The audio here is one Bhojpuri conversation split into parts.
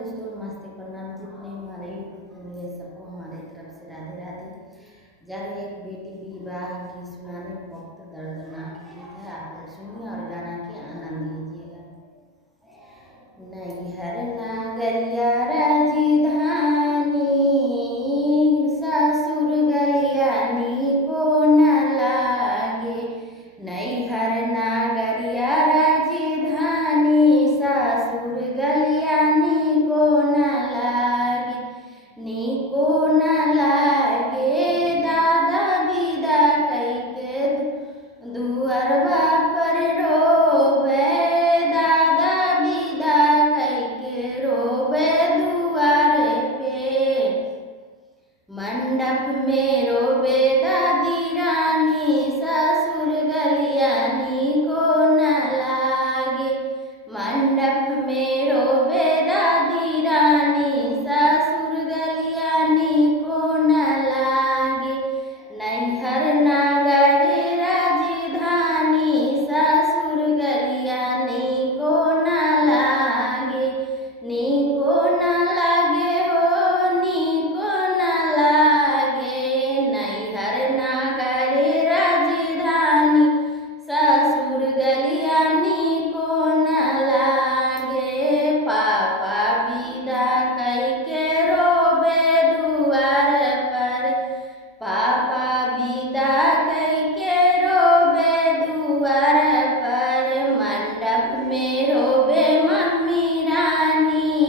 दोस्तों, नमस्ते, प्रणाम। जितने हमारे यूट्यूब फैमिली है सबको हमारे तरफ से राधे राधे। जारी एक बेटी विवाह की सुनाने बहुत दर्दनाक गीत है, आप लोग सुनिए और गाना के आनंद लीजिएगा। नैहर नागरिया राजधानी, ससुर गलियानी को न लागे। नैहर नागरिया राजधानी, ससुर गलियानी को न लागे। नीको न लागे दादा विदा कइके दुअरवा पर रोवे। दादा विदा कइके रोवे दुआर पे। मंडप में रोवे दादी रानी, ससुर गलियानी को न लागे। मंडप में रोवे दादी रानी, ससुर गलियानी को न लागे। नैहर नागर राजधानी, ससुर गलियानी को न लागे। नीको न लागे हो, नीको न लागे। नैहर नागर राजधानी, ससुर गलियानी को न लागे। पापा विदा कइके रोवे दुआर पर। पापा विदा कइके रोवे दुआर पर। मंडप में रोवे मम्मी रानी,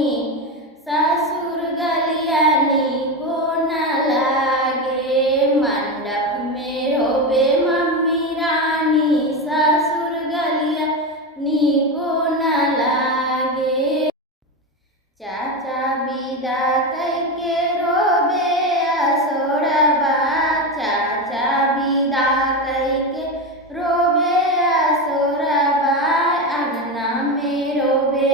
ससुर गलियानी को न लागे। मंडप में रोवे मम्मी रानी, ससुर गलियानी को न लागे। चाचा विदा कइके रोवे असोरबा। चाचा विदा कइके रोवे असोरबा। अंगना में रोवे